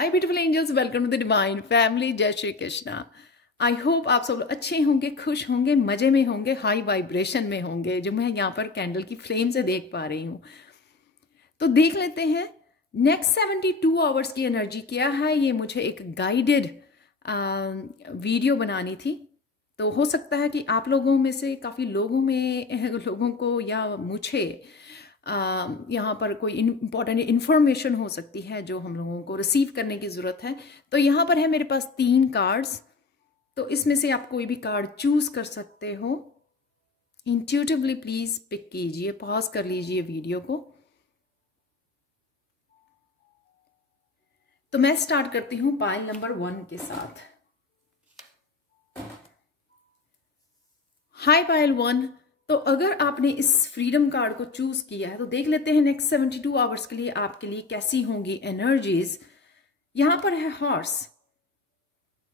Hi beautiful angels, welcome to the divine family. जय Shri Krishna. I hope आप सब लोग अच्छे होंगे, खुश होंगे, मजे में होंगे, हाई वाइब्रेशन में होंगे, जो मैं यहाँ पर कैंडल की फ्लेम से देख पा रही हूँ। तो देख लेते हैं नेक्स्ट 72 आवर्स की एनर्जी क्या है। ये मुझे एक गाइडेड वीडियो बनानी थी, तो हो सकता है कि आप लोगों में से काफ़ी लोगों को या मुझे यहाँ पर कोई इंपॉर्टेंट इन्फॉर्मेशन हो सकती है जो हम लोगों को रिसीव करने की ज़रूरत है। तो यहाँ पर है मेरे पास 3 कार्ड्स, तो इसमें से आप कोई भी कार्ड चूज कर सकते हो। इंट्यूटिवली प्लीज पिक कीजिए, पॉज कर लीजिए वीडियो को। तो मैं स्टार्ट करती हूँ पाइल नंबर 1 के साथ। हाय पाइल 1। तो अगर आपने इस फ्रीडम कार्ड को चूज किया है तो देख लेते हैं नेक्स्ट 72 आवर्स के लिए आपके लिए कैसी होंगी एनर्जीज। यहां पर है हॉर्स,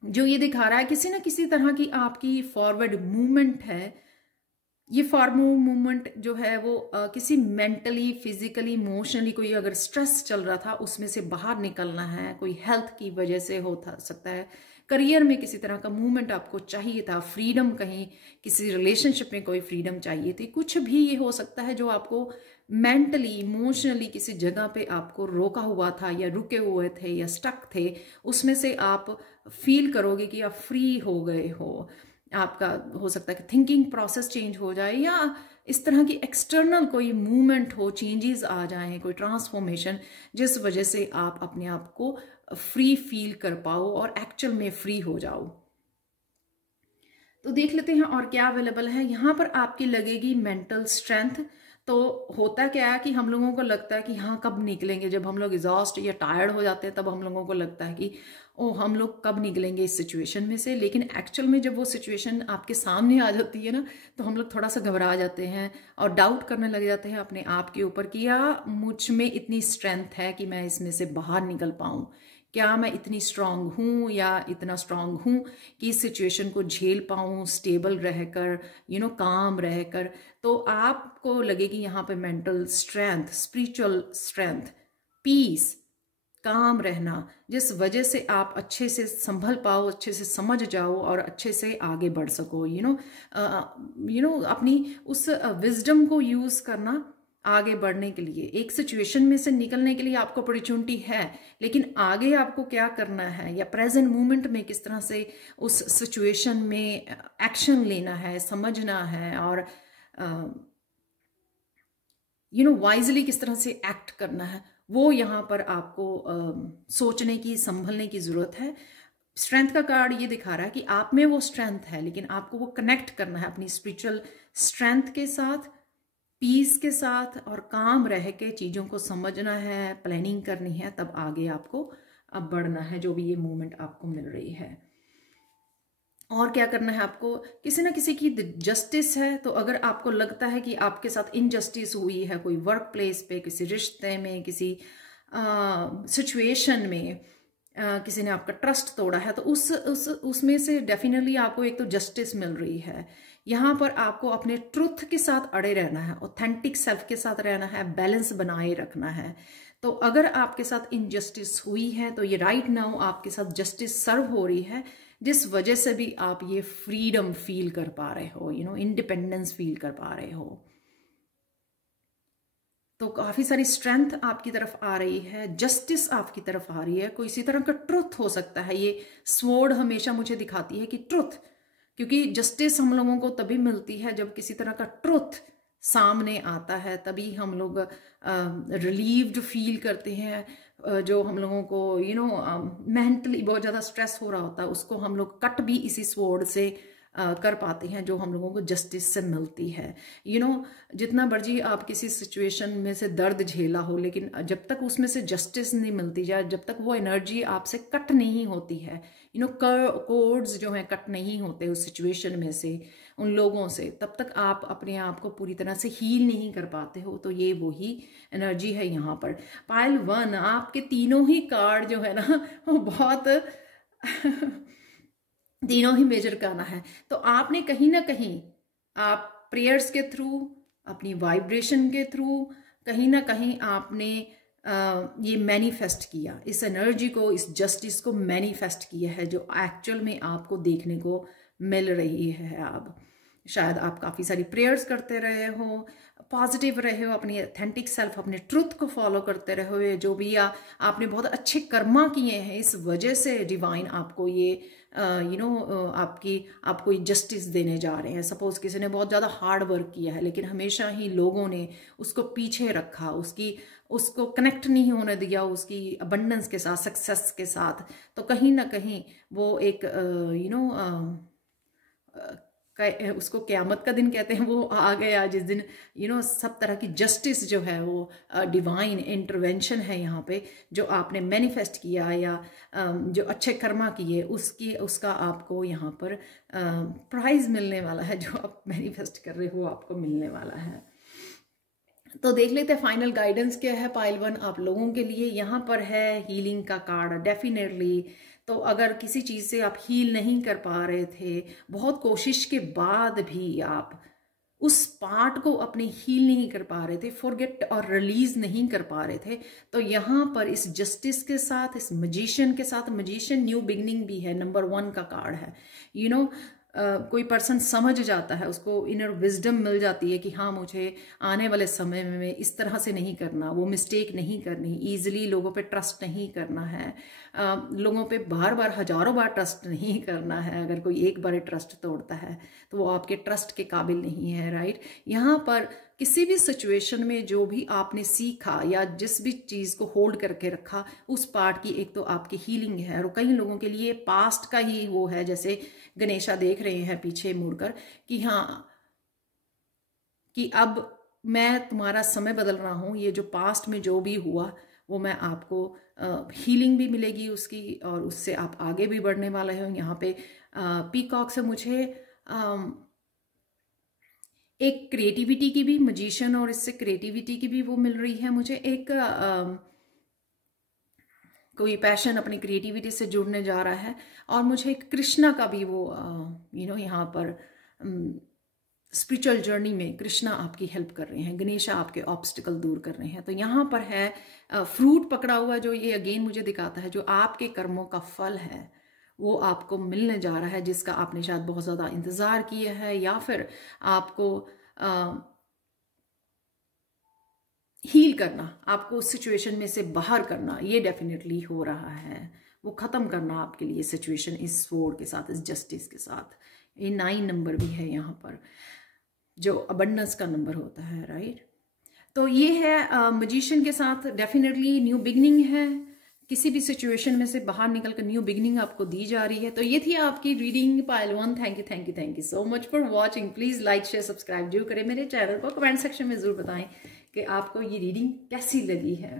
जो ये दिखा रहा है किसी ना किसी तरह की आपकी फॉरवर्ड मूवमेंट है। ये फॉरवर्ड मूवमेंट जो है वो किसी मेंटली, फिजिकली, इमोशनली कोई अगर स्ट्रेस चल रहा था उसमें से बाहर निकलना है। कोई हेल्थ की वजह से हो सकता है, करियर में किसी तरह का मूवमेंट आपको चाहिए था, फ्रीडम, कहीं किसी रिलेशनशिप में कोई फ्रीडम चाहिए थी। कुछ भी ये हो सकता है जो आपको मेंटली, इमोशनली किसी जगह पे आपको रोका हुआ था या रुके हुए थे या स्टक थे, उसमें से आप फील करोगे कि आप फ्री हो गए हो। आपका हो सकता है कि थिंकिंग प्रोसेस चेंज हो जाए या इस तरह की एक्सटर्नल कोई मूवमेंट हो, चेंजेस आ जाएं, कोई ट्रांसफॉर्मेशन, जिस वजह से आप अपने आप को फ्री फील कर पाओ और एक्चुअल में फ्री हो जाओ। तो देख लेते हैं और क्या अवेलेबल है। यहाँ पर आपकी लगेगी मेंटल स्ट्रेंथ। तो होता क्या है कि हम लोगों को लगता है कि हाँ कब निकलेंगे, जब हम लोग एग्जॉस्ट या टायर्ड हो जाते हैं तब हम लोगों को लगता है कि ओ हम लोग कब निकलेंगे इस सिचुएशन में से। लेकिन एक्चुअल में जब वो सिचुएशन आपके सामने आ जाती है ना, तो हम लोग थोड़ा सा घबरा जाते हैं और डाउट करने लग जाते हैं अपने आप के ऊपर कि या मुझ में इतनी स्ट्रेंथ है कि मैं इसमें से बाहर निकल पाऊँ, क्या मैं इतनी स्ट्रांग हूँ या इतना स्ट्रांग हूँ कि इस सिचुएशन को झेल पाऊँ, स्टेबल रहकर, काम रहकर। तो आपको लगेगी यहाँ पे mental strength, spiritual strength, peace, calm रहना, जिस वजह से आप अच्छे से संभल पाओ, अच्छे से समझ जाओ और अच्छे से आगे बढ़ सको। अपनी उस विजडम को यूज करना आगे बढ़ने के लिए। एक सिचुएशन में से निकलने के लिए आपको अपॉर्चुनिटी है, लेकिन आगे आपको क्या करना है या प्रेजेंट मोमेंट में किस तरह से उस सिचुएशन में एक्शन लेना है, समझना है और वाइजली किस तरह से एक्ट करना है, वो यहाँ पर आपको सोचने की, संभलने की जरूरत है। स्ट्रेंथ का कार्ड ये दिखा रहा है कि आप में वो स्ट्रेंथ है, लेकिन आपको वो कनेक्ट करना है अपनी स्पिरिचुअल स्ट्रेंथ के साथ, पीस के साथ, और काम रह के चीज़ों को समझना है, प्लानिंग करनी है, तब आगे आपको अब बढ़ना है जो भी ये मूवमेंट आपको मिल रही है। और क्या करना है आपको, किसी ना किसी की जस्टिस है। तो अगर आपको लगता है कि आपके साथ इनजस्टिस हुई है कोई वर्क प्लेस पे, किसी रिश्ते में, किसी सिचुएशन में, किसी ने आपका ट्रस्ट तोड़ा है, तो उसमें से डेफिनेटली आपको एक तो जस्टिस मिल रही है। यहाँ पर आपको अपने ट्रुथ के साथ अड़े रहना है, ऑथेंटिक सेल्फ के साथ रहना है, बैलेंस बनाए रखना है। तो अगर आपके साथ इनजस्टिस हुई है तो ये राइट नाउ आपके साथ जस्टिस सर्व हो रही है, जिस वजह से भी आप ये फ्रीडम फील कर पा रहे हो, इंडिपेंडेंस फील कर पा रहे हो। तो काफी सारी स्ट्रेंथ आपकी तरफ आ रही है, जस्टिस आपकी तरफ आ रही है, कोई इसी तरह का ट्रुथ हो सकता है। ये स्वॉर्ड हमेशा मुझे दिखाती है कि ट्रुथ, क्योंकि जस्टिस हम लोगों को तभी मिलती है जब किसी तरह का ट्रुथ सामने आता है, तभी हम लोग रिलीव्ड फील करते हैं। जो हम लोगों को मेंटली बहुत ज़्यादा स्ट्रेस हो रहा होता है, उसको हम लोग कट भी इसी स्वॉर्ड से कर पाते हैं जो हम लोगों को जस्टिस से मिलती है। जितना मर्जी आप किसी सिचुएशन में से दर्द झेला हो, लेकिन जब तक उसमें से जस्टिस नहीं मिलती जाए, जब तक वो एनर्जी आपसे कट नहीं होती है, कोड्स जो हैं कट नहीं होते उस सिचुएशन में से, उन लोगों से, तब तक आप अपने आप को पूरी तरह से हील नहीं कर पाते हो। तो ये वही एनर्जी है यहाँ पर। पाइल 1, आपके तीनों ही कार्ड जो है ना वो बहुत तीनों ही मेजर करना है। तो आपने कहीं ना कहीं, आप प्रेयर्स के थ्रू, अपनी वाइब्रेशन के थ्रू, कहीं ना कहीं आपने ये मैनिफेस्ट किया, इस एनर्जी को, इस जस्टिस को मैनिफेस्ट किया है, जो एक्चुअल में आपको देखने को मिल रही है। अब शायद आप काफ़ी सारी प्रेयर्स करते रहे हो, पॉजिटिव रहे हो, अपनी ऑथेंटिक सेल्फ, अपने ट्रुथ को फॉलो करते रहे हो, जो भी आपने बहुत अच्छे कर्मा किए हैं, इस वजह से डिवाइन आपको ये आपको जस्टिस देने जा रहे हैं। सपोज किसी ने बहुत ज़्यादा हार्ड वर्क किया है, लेकिन हमेशा ही लोगों ने उसको पीछे रखा, उसको कनेक्ट नहीं होने दिया उसकी अबंडेंस के साथ, सक्सेस के साथ, तो कहीं ना कहीं वो एक उसको क़यामत का दिन कहते हैं, वो आ गया जिस दिन सब तरह की जस्टिस जो है वो डिवाइन इंटरवेंशन है यहाँ पे, जो आपने मैनिफेस्ट किया या जो अच्छे कर्मा किए उसका आपको यहाँ पर प्राइज मिलने वाला है, जो आप मैनिफेस्ट कर रहे हो आपको मिलने वाला है। तो देख लेते हैं फाइनल गाइडेंस क्या है पाइल 1 आप लोगों के लिए। यहाँ पर है हीलिंग का कार्ड। डेफिनेटली तो अगर किसी चीज़ से आप हील नहीं कर पा रहे थे, बहुत कोशिश के बाद भी आप उस पार्ट को अपने हील नहीं कर पा रहे थे, फॉरगेट और रिलीज नहीं कर पा रहे थे, तो यहाँ पर इस जस्टिस के साथ, इस मजिशियन के साथ, मजिशियन न्यू बिगनिंग भी है, नंबर 1 का कार्ड है। कोई पर्सन समझ जाता है, उसको इनर विजडम मिल जाती है कि हाँ मुझे आने वाले समय में इस तरह से नहीं करना, वो मिस्टेक नहीं करनी, ईजिली लोगों पे ट्रस्ट नहीं करना है, लोगों पे बार बार हजारों बार ट्रस्ट नहीं करना है। अगर कोई एक बार ट्रस्ट तोड़ता है तो वो आपके ट्रस्ट के काबिल नहीं है, राइट। यहाँ पर किसी भी सिचुएशन में जो भी आपने सीखा या जिस भी चीज़ को होल्ड करके रखा, उस पार्ट की एक तो आपकी हीलिंग है, और कई लोगों के लिए पास्ट का ही वो है, जैसे गणेशा देख रहे हैं पीछे मुड़कर कि हाँ कि अब मैं तुम्हारा समय बदल रहा हूँ, ये जो पास्ट में जो भी हुआ वो मैं आपको हीलिंग भी मिलेगी उसकी, और उससे आप आगे भी बढ़ने वाले हो। यहाँ पे पीकॉक से मुझे एक क्रिएटिविटी की भी, मजिशियन और इससे क्रिएटिविटी की भी वो मिल रही है मुझे, एक कोई पैशन अपनी क्रिएटिविटी से जुड़ने जा रहा है, और मुझे एक कृष्णा का भी वो यहाँ पर स्पिरिचुअल जर्नी में कृष्णा आपकी हेल्प कर रहे हैं, गणेशा आपके ऑब्स्टिकल दूर कर रहे हैं। तो यहाँ पर है फ्रूट पकड़ा हुआ, जो ये अगेन मुझे दिखाता है जो आपके कर्मों का फल है वो आपको मिलने जा रहा है, जिसका आपने शायद बहुत ज़्यादा इंतज़ार किया है, या फिर आपको हील करना, आपको उस सिचुएशन में से बाहर करना, ये डेफिनेटली हो रहा है। वो ख़त्म करना आपके लिए सिचुएशन इस स्वॉर्ड के साथ, इस जस्टिस के साथ। ये 9 नंबर भी है यहाँ पर, जो अबंडेंस का नंबर होता है, राइट। तो ये है मजिशियन के साथ डेफिनेटली न्यू बिगनिंग है, किसी भी सिचुएशन में से बाहर निकल कर न्यू बिगनिंग आपको दी जा रही है। तो ये थी आपकी reading pile 1। Thank you so much for watching. Please like share subscribe जरूर करें मेरे चैनल को, कमेंट सेक्शन में जरूर बताएं कि आपको ये रीडिंग कैसी लगी है।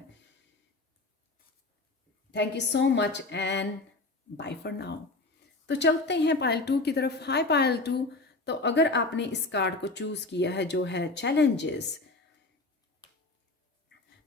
Thank you so much and bye for now. तो चलते हैं पाइल 2 की तरफ। हाय पाइल 2, तो अगर आपने इस कार्ड को चूज किया है जो है चैलेंजेस,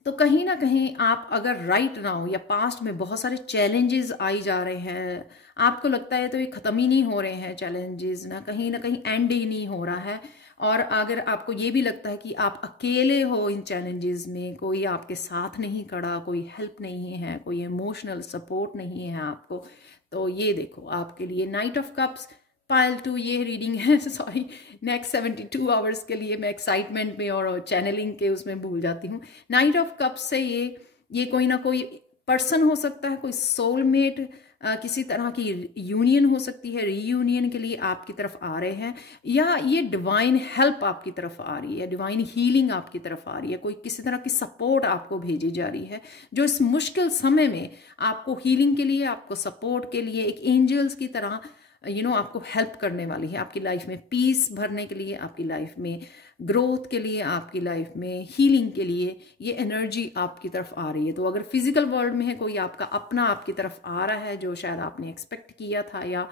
तो कहीं ना कहीं आप अगर राइट नाउ या पास्ट में बहुत सारे चैलेंजेस आई जा रहे हैं, आपको लगता है तो ये ख़त्म ही नहीं हो रहे हैं चैलेंजेस, ना कहीं एंड ही नहीं हो रहा है, और अगर आपको ये भी लगता है कि आप अकेले हो इन चैलेंजेस में, कोई आपके साथ नहीं खड़ा, कोई हेल्प नहीं है, कोई इमोशनल सपोर्ट नहीं है आपको, तो ये देखो आपके लिए नाइट ऑफ कप्स पाइल 2 ये रीडिंग है। सॉरी, नेक्स्ट 72 आवर्स के लिए मैं एक्साइटमेंट में और चैनलिंग के उसमें भूल जाती हूँ। नाइट ऑफ कप्स से ये कोई ना कोई पर्सन हो सकता है, कोई सोलमेट, किसी तरह की यूनियन हो सकती है, रीयूनियन के लिए आपकी तरफ आ रहे हैं, या ये डिवाइन हेल्प आपकी तरफ आ रही है, डिवाइन हीलिंग आपकी तरफ आ रही है, कोई किसी तरह की सपोर्ट आपको भेजी जा रही है, जो इस मुश्किल समय में आपको हीलिंग के लिए, आपको सपोर्ट के लिए एक एंजल्स की तरह आपको हेल्प करने वाली है, आपकी लाइफ में पीस भरने के लिए, आपकी लाइफ में ग्रोथ के लिए, आपकी लाइफ में हीलिंग के लिए ये एनर्जी आपकी तरफ आ रही है। तो अगर फिजिकल वर्ल्ड में है कोई आपका अपना आपकी तरफ आ रहा है, जो शायद आपने एक्सपेक्ट किया था या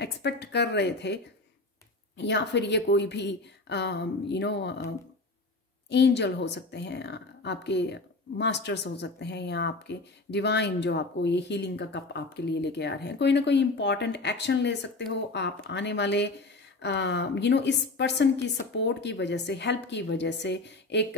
एक्सपेक्ट कर रहे थे, या फिर ये कोई भी एंजल हो सकते हैं, आपके मास्टर्स हो सकते हैं, या आपके डिवाइन जो आपको ये हीलिंग का कप आपके लिए लेके आ रहे हैं, कोई ना कोई इंपॉर्टेंट एक्शन ले सकते हो आप आने वाले इस पर्सन की सपोर्ट की वजह से, हेल्प की वजह से, एक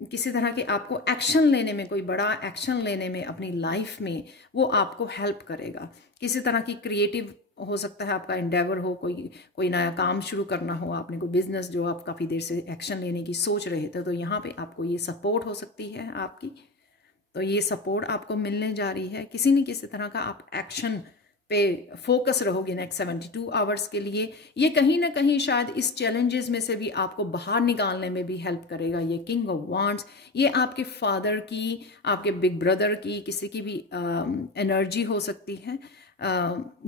किसी तरह के आपको एक्शन लेने में, कोई बड़ा एक्शन लेने में अपनी लाइफ में, वो आपको हेल्प करेगा। किसी तरह की क्रिएटिव हो सकता है आपका एंडेवर हो, कोई नया काम शुरू करना हो, आपने कोई बिजनेस जो आप काफ़ी देर से एक्शन लेने की सोच रहे थे, तो यहाँ पे आपको ये सपोर्ट हो सकती है आपकी। तो ये सपोर्ट आपको मिलने जा रही है। किसी न किसी तरह का आप एक्शन पे फोकस रहोगे नेक्स्ट 72 आवर्स के लिए। ये कहीं ना कहीं शायद इस चैलेंजेस में से भी आपको बाहर निकालने में भी हेल्प करेगा। ये किंग ऑफ वांड्स, ये आपके फादर की, आपके बिग ब्रदर की, किसी की भी एनर्जी हो सकती है।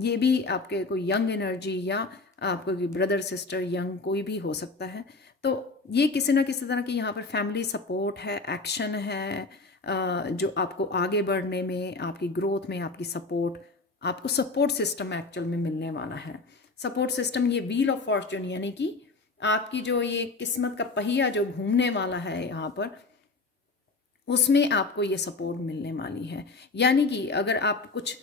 ये भी आपके कोई यंग एनर्जी या आपको ब्रदर सिस्टर यंग कोई भी हो सकता है। तो ये किसी ना किसी तरह की यहाँ पर फैमिली सपोर्ट है, एक्शन है, जो आपको आगे बढ़ने में, आपकी ग्रोथ में, आपकी सपोर्ट, आपको सपोर्ट सिस्टम एक्चुअल में मिलने वाला है। सपोर्ट सिस्टम, ये व्हील ऑफ फॉर्च्यून, यानी कि आपकी जो ये किस्मत का पहिया जो घूमने वाला है यहाँ पर, उसमें आपको ये सपोर्ट मिलने वाली है। यानी कि अगर आप कुछ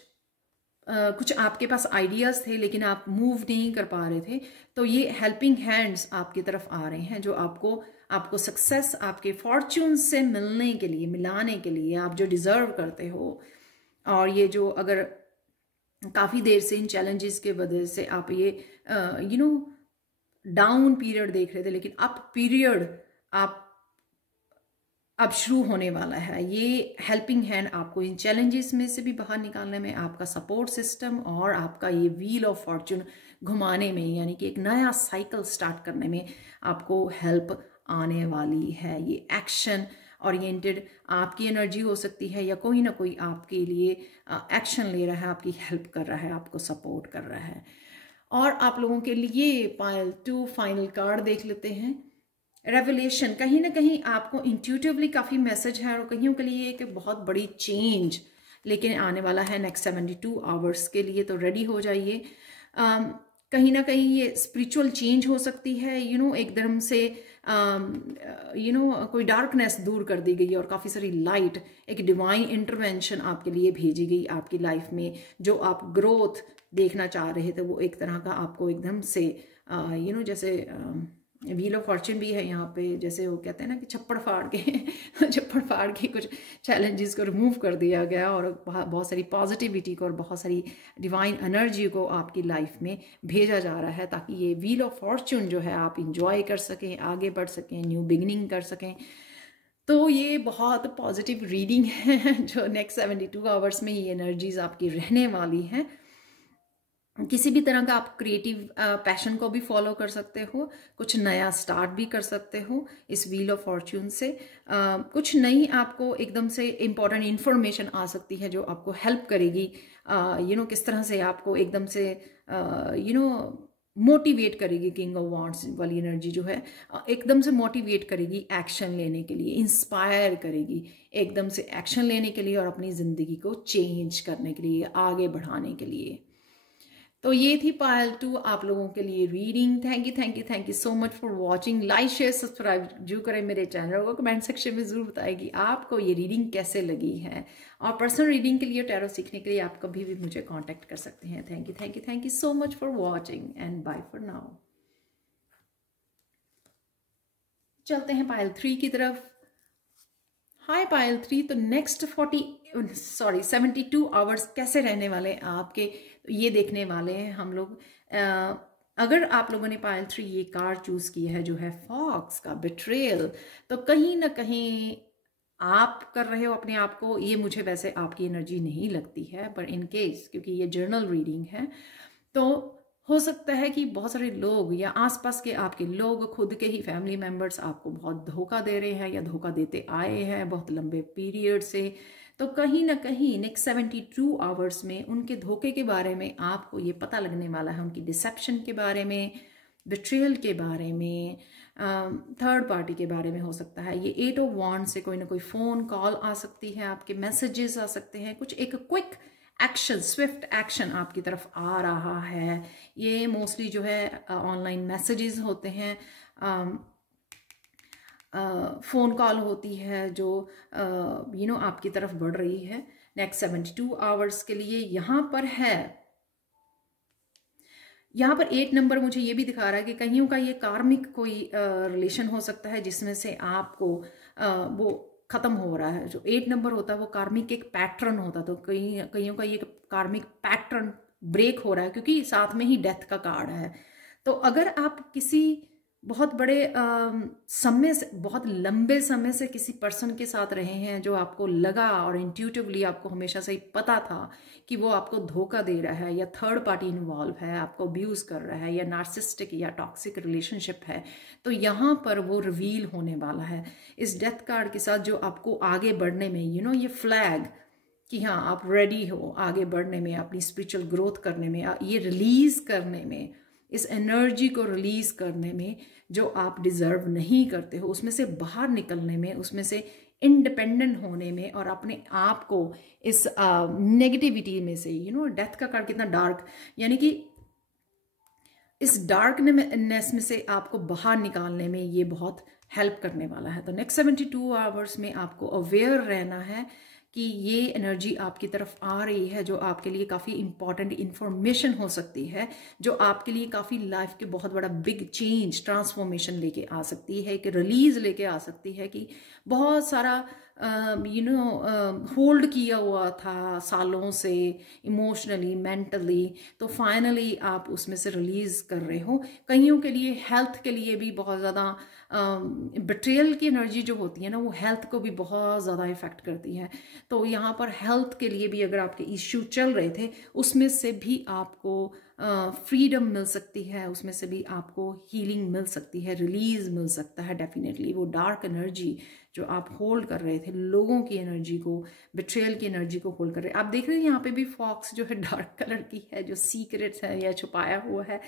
आपके पास आइडियाज़ थे लेकिन आप मूव नहीं कर पा रहे थे, तो ये हेल्पिंग हैंड्स आपकी तरफ आ रहे हैं, जो आपको सक्सेस, आपके फॉर्च्यून से मिलने के लिए, मिलाने के लिए, आप जो डिज़र्व करते हो। और ये जो अगर काफ़ी देर से इन चैलेंजेस के वजह से आप ये डाउन पीरियड देख रहे थे, लेकिन अप पीरियड आप अब शुरू होने वाला है। ये हेल्पिंग हैंड आपको इन चैलेंजेस में से भी बाहर निकालने में, आपका सपोर्ट सिस्टम और आपका ये व्हील ऑफ फॉर्च्यून घुमाने में, यानी कि एक नया साइकिल स्टार्ट करने में आपको हेल्प आने वाली है। ये एक्शन ओरिएंटेड आपकी एनर्जी हो सकती है, या कोई ना कोई आपके लिए एक्शन ले रहा है, आपकी हेल्प कर रहा है, आपको सपोर्ट कर रहा है। और आप लोगों के लिए पाइल 2 फाइनल कार्ड देख लेते हैं। रेवलेशन, कहीं ना कहीं आपको इंट्यूटिवली काफ़ी मैसेज है, और कहीं के लिए एक बहुत बड़ी चेंज लेकिन आने वाला है नेक्स्ट 72 आवर्स के लिए, तो रेडी हो जाइए। कहीं ना कहीं ये स्पिरिचुअल चेंज हो सकती है, एकदम से कोई डार्कनेस दूर कर दी गई और काफ़ी सारी लाइट, एक डिवाइन इंटरवेंशन आपके लिए भेजी गई आपकी लाइफ में। जो आप ग्रोथ देखना चाह रहे थे, वो एक तरह का आपको एकदम से जैसे व्हील ऑफ फॉर्च्यून भी है यहाँ पे, जैसे वो कहते हैं ना कि छप्पड़ फाड़ के कुछ चैलेंजेस को रिमूव कर दिया गया, और बहुत सारी पॉजिटिविटी को और बहुत सारी डिवाइन एनर्जी को आपकी लाइफ में भेजा जा रहा है, ताकि ये व्हील ऑफ फॉर्च्यून जो है आप इंजॉय कर सकें, आगे बढ़ सकें, न्यू बिगिनिंग कर सकें। तो ये बहुत पॉजिटिव रीडिंग है जो नेक्स्ट 72 आवर्स में ये एनर्जीज आपकी रहने वाली हैं। किसी भी तरह का आप क्रिएटिव पैशन को भी फॉलो कर सकते हो, कुछ नया स्टार्ट भी कर सकते हो इस व्हील ऑफ फॉर्च्यून से। कुछ नई आपको एकदम से इम्पॉर्टेंट इन्फॉर्मेशन आ सकती है जो आपको हेल्प करेगी, किस तरह से आपको एकदम से मोटिवेट करेगी। किंग ऑफ वांड्स वाली एनर्जी जो है एकदम से मोटिवेट करेगी एक्शन लेने के लिए, इंस्पायर करेगी एकदम से एक्शन लेने के लिए और अपनी ज़िंदगी को चेंज करने के लिए, आगे बढ़ाने के लिए। तो ये थी पायल 2 आप लोगों के लिए reading. Thank you so much for watching. Like share subscribe जो करें मेरे चैनल को। कमेंट सेक्शन में जरूर बताएगी आपको ये रीडिंग कैसे लगी है, और पर्सनल रीडिंग के लिए, टैरो सीखने के लिए आप कभी भी मुझे कांटेक्ट कर सकते हैं। Thank you so much for watching and bye for now. चलते हैं पायल 3 की तरफ। हाय पायल 3, तो नेक्स्ट 72 आवर्स कैसे रहने वाले हैं आपके, तो ये देखने वाले हैं हम लोग। अगर आप लोगों ने पायल 3 ये कार्ड चूज किया है जो है फॉक्स का बिट्रेयल, तो कहीं ना कहीं आप कर रहे हो अपने आप को, ये मुझे वैसे आपकी एनर्जी नहीं लगती है, पर इन केस क्योंकि ये जर्नल रीडिंग है, तो हो सकता है कि बहुत सारे लोग या आसपास के आपके लोग, खुद के ही फैमिली मेंबर्स आपको बहुत धोखा दे रहे हैं या धोखा देते आए हैं बहुत लंबे पीरियड से। तो कहीं ना कहीं नेक्स्ट 72 आवर्स में उनके धोखे के बारे में आपको ये पता लगने वाला है, उनकी डिसेप्शन के बारे में, बिट्रियल के बारे में, थर्ड पार्टी के बारे में हो सकता है। ये 8 ऑफ वांड्स से कोई ना कोई फ़ोन कॉल आ सकती है, आपके मैसेजेस आ सकते हैं, कुछ एक क्विक एक्शन, स्विफ्ट एक्शन आपकी तरफ आ रहा है। ये मोस्टली जो है ऑनलाइन मैसेजेस होते हैं, फ़ोन कॉल होती है जो आपकी तरफ बढ़ रही है नेक्स्ट 72 आवर्स के लिए। यहाँ पर 8 नंबर मुझे ये भी दिखा रहा है कि कहीं का ये कार्मिक कोई रिलेशन हो सकता है, जिसमें से आपको वो खत्म हो रहा है। जो 8 नंबर होता है वो कार्मिक एक पैटर्न होता है, तो कईयों का ये कार्मिक पैटर्न ब्रेक हो रहा है क्योंकि साथ में ही डेथ का कार्ड है। तो अगर आप किसी बहुत बड़े समय से, बहुत लंबे समय से किसी पर्सन के साथ रहे हैं जो आपको लगा और इंट्यूटिवली आपको हमेशा से ही पता था कि वो आपको धोखा दे रहा है, या थर्ड पार्टी इन्वॉल्व है, आपको अब्यूज कर रहा है, या नार्सिस्टिक या टॉक्सिक रिलेशनशिप है, तो यहाँ पर वो रिवील होने वाला है इस डेथ कार्ड के साथ, जो आपको आगे बढ़ने में ये फ्लैग कि हाँ आप रेडी हो आगे बढ़ने में, अपनी स्पिरिचुअल ग्रोथ करने में, ये रिलीज करने में, इस एनर्जी को रिलीज करने में जो आप डिजर्व नहीं करते हो, उसमें से बाहर निकलने में, उसमें से इंडिपेंडेंट होने में, और अपने आप को इस नेगेटिविटी में से, डेथ का कार्ड कितना डार्क, यानी कि इस डार्कनेस में से आपको बाहर निकालने में ये बहुत हेल्प करने वाला है। तो नेक्स्ट 72 आवर्स में आपको अवेयर रहना है कि ये एनर्जी आपकी तरफ आ रही है, जो आपके लिए काफ़ी इंपॉर्टेंट इंफॉर्मेशन हो सकती है, जो आपके लिए काफ़ी लाइफ के बहुत बड़ा बिग चेंज, ट्रांसफॉर्मेशन लेके आ सकती है, एक रिलीज लेके आ सकती है कि बहुत सारा होल्ड किया हुआ था सालों से इमोशनली, मेंटली, तो फाइनली आप उसमें से रिलीज कर रहे हो। कईयों के लिए हेल्थ के लिए भी बहुत ज़्यादा बिट्रेयल की एनर्जी जो होती है ना, वो हेल्थ को भी बहुत ज़्यादा इफेक्ट करती है। तो यहाँ पर हेल्थ के लिए भी अगर आपके इश्यू चल रहे थे, उसमें से भी आपको फ्रीडम मिल सकती है, उसमें से भी आपको हीलिंग मिल सकती है, रिलीज मिल सकता है डेफिनेटली। वो डार्क एनर्जी जो आप होल्ड कर रहे थे, लोगों की एनर्जी को, बिट्रेयल की एनर्जी को होल्ड कर रहे हैं। आप देख रहे हैं यहाँ पे भी फॉक्स जो है डार्क कलर की है, जो सीक्रेट्स है या छुपाया हुआ है,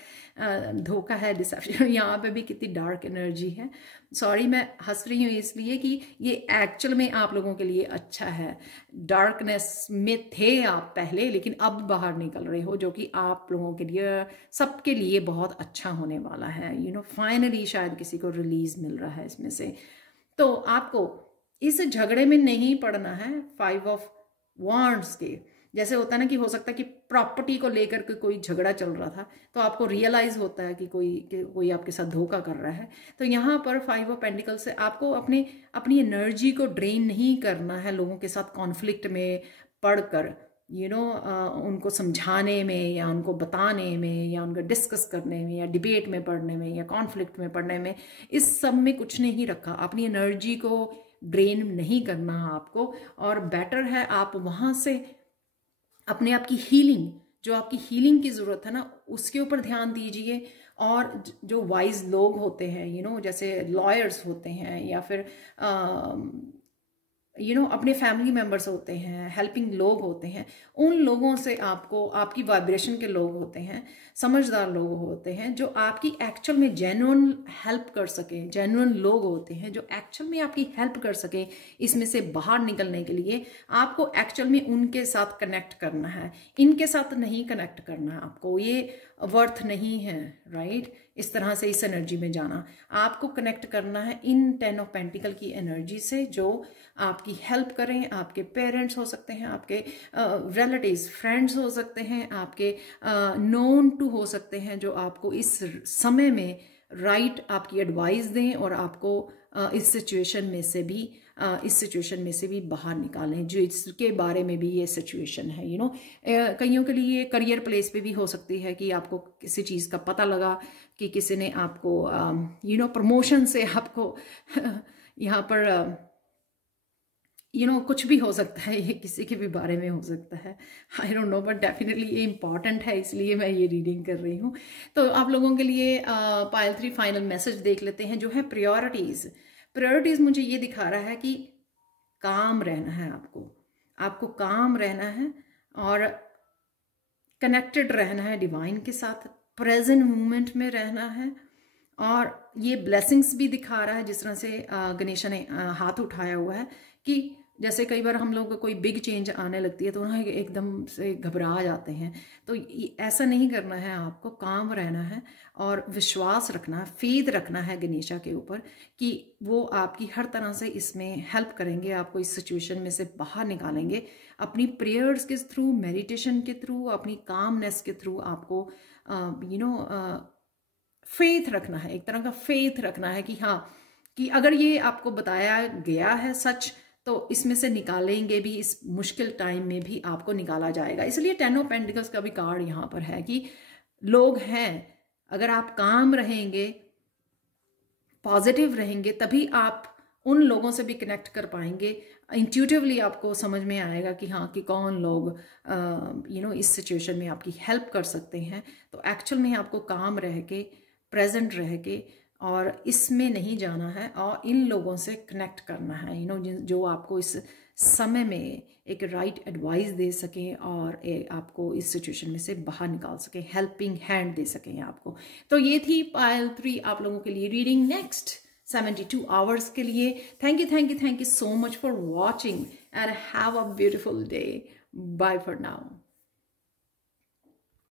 धोखा है, डिसेप्शन, यहाँ पे भी कितनी डार्क एनर्जी है। सॉरी मैं हंस रही हूँ इसलिए कि ये एक्चुअल में आप लोगों के लिए अच्छा है। डार्कनेस में थे आप पहले, लेकिन अब बाहर निकल रहे हो, जो कि आप लोगों के लिए, सबके लिए बहुत अच्छा होने वाला है। फाइनली शायद किसी को रिलीज मिल रहा है इसमें से। तो आपको इस झगड़े में नहीं पड़ना है 5 ऑफ वांड्स के। जैसे होता है ना कि हो सकता है कि प्रॉपर्टी को लेकर के कोई झगड़ा चल रहा था, तो आपको रियलाइज होता है कि कोई आपके साथ धोखा कर रहा है। तो यहाँ पर 5 ऑफ पेंटिकल से आपको अपनी एनर्जी को ड्रेन नहीं करना है लोगों के साथ कॉन्फ्लिक्ट में पढ़कर, उनको समझाने में, या उनको बताने में, या उनको डिस्कस करने में, या डिबेट में पढ़ने में, या कॉन्फ्लिक्ट में पढ़ने में। इस सब में कुछ नहीं रखा। अपनी एनर्जी को ड्रेन नहीं करना आपको, और बेटर है आप वहाँ से अपने आप की हीलिंग, जो आपकी हीलिंग की ज़रूरत है ना, उसके ऊपर ध्यान दीजिए। और जो वाइज लोग होते हैं, जैसे लॉयर्स होते हैं, या फिर अपने फैमिली मेम्बर्स होते हैं, हेल्पिंग लोग होते हैं, उन लोगों से आपको, आपकी वाइब्रेशन के लोग होते हैं, समझदार लोग होते हैं, जो आपकी एक्चुअल में जेन्युइन हेल्प कर सके, जेन्युइन लोग होते हैं जो एक्चुअल में आपकी हेल्प कर सके। इसमें से बाहर निकलने के लिए आपको एक्चुअल में उनके साथ कनेक्ट करना है, इनके साथ नहीं कनेक्ट करना है आपको। ये वर्थ नहीं है, राइट? इस तरह से इस एनर्जी में जाना, आपको कनेक्ट करना है इन 10 ऑफ पेंटिकल की एनर्जी से, जो आपकी हेल्प करें। आपके पेरेंट्स हो सकते हैं, आपके रिलेटिव्स, फ्रेंड्स हो सकते हैं, आपके नोन टू हो सकते हैं, जो आपको इस समय में राइट आपकी एडवाइस दें और आपको इस सिचुएशन में से भी बाहर निकालें, जो इसके बारे में भी ये सिचुएशन है। कईयों के लिए करियर प्लेस पे भी हो सकती है कि आपको किसी चीज़ का पता लगा कि किसी ने आपको प्रमोशन से आपको यहाँ पर कुछ भी हो सकता है, ये किसी के भी बारे में हो सकता है, I don't know, but definitely ये इंपॉर्टेंट है, इसलिए मैं ये रीडिंग कर रही हूँ। तो आप लोगों के लिए पायल 3 फाइनल मैसेज देख लेते हैं, जो है प्रायोरिटीज़ मुझे ये दिखा रहा है कि काम रहना है, आपको काम रहना है और कनेक्टेड रहना है डिवाइन के साथ, प्रेजेंट मोमेंट में रहना है। और ये ब्लेसिंग्स भी दिखा रहा है, जिस तरह से गणेशा ने हाथ उठाया हुआ है, कि जैसे कई बार हम लोग को कोई बिग चेंज आने लगती है तो ना एकदम से घबरा जाते हैं, तो ऐसा नहीं करना है, आपको काम रहना है और विश्वास रखना है, फेथ रखना है गणेशा के ऊपर कि वो आपकी हर तरह से इसमें हेल्प करेंगे, आपको इस सिचुएशन में से बाहर निकालेंगे। अपनी प्रेयर्स के थ्रू, मेडिटेशन के थ्रू, अपनी कामनेस के थ्रू आपको फेथ रखना है, एक तरह का फेथ रखना है कि हाँ कि अगर ये आपको बताया गया है सच, तो इसमें से निकालेंगे भी, इस मुश्किल टाइम में भी आपको निकाला जाएगा। इसलिए 10 ऑफ पेंटिकल्स का भी कार्ड यहाँ पर है कि लोग हैं, अगर आप काम रहेंगे, पॉजिटिव रहेंगे, तभी आप उन लोगों से भी कनेक्ट कर पाएंगे। इंट्यूटिवली आपको समझ में आएगा कि हाँ, कि कौन लोग इस सिचुएशन में आपकी हेल्प कर सकते हैं। तो एक्चुअल में आपको काम रह के, प्रेजेंट रह के, और इसमें नहीं जाना है और इन लोगों से कनेक्ट करना है, जो आपको इस समय में एक राइट एडवाइस दे सकें और आपको इस सिचुएशन में से बाहर निकाल सकें, हेल्पिंग हैंड दे सकें आपको। तो ये थी पाइल 3 आप लोगों के लिए रीडिंग नेक्स्ट 72 आवर्स के लिए। Thank you so much for watching and have a beautiful day. Bye for now.